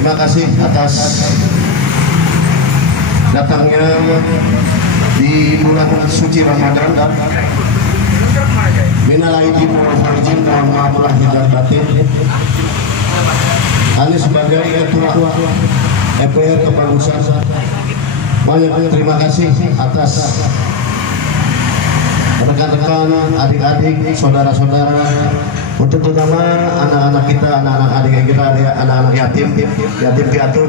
Terima kasih atas datangnya di bulan suci Ramadan. Minal aidin wal faizin, mohon maaf lahir dan batin. Ani sebagai ketua MPR Kepengurusan, banyak terima kasih atas rekan-rekan, adik-adik, saudara-saudara, untuk terutama anak-anak kita, anak-anak adik kita, anak-anak yatim piatu.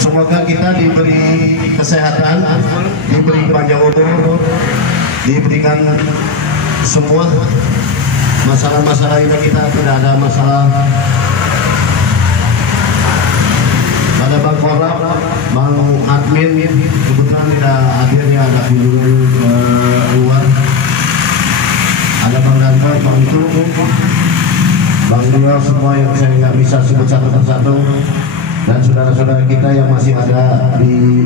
Semoga kita diberi kesehatan, diberi panjang umur, diberikan semua masalah-masalah ini. Kita tidak ada masalah. Ada Bang Korab, Bang Admin, kebetulan tidak hadir, ya ada kunjungan keluar. Ada Bang Danto, Bang Itu, Bang Dio, semua yang saya nggak bisa sebut satu persatu. Dan saudara-saudara kita yang masih ada di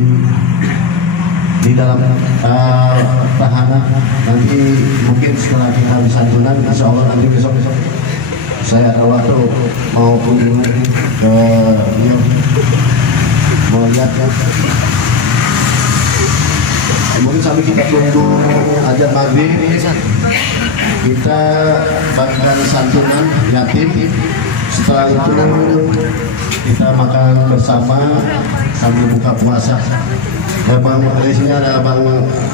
dalam tahanan. Nanti mungkin setelah kita bisa tunang, insya Allah nanti besok saya ada waktu mau kunjungan ke Rio, mau lihat ya. Mungkin sampai kita tunggu azan maghrib, kita bagikan santunan yatim. Setelah itu kita makan bersama sambil buka puasa. Ya, Bang, di sini ada Bang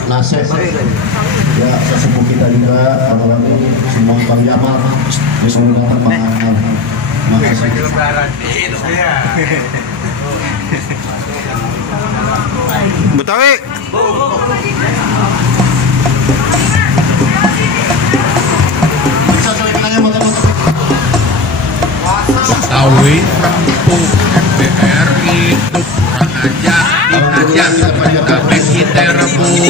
Nasir, ya sesepuh kita juga, Bang semua Bang Jamal, semua datang Bang. Makasih. Betawi. Betawi kampung MPRI aja kita rebus.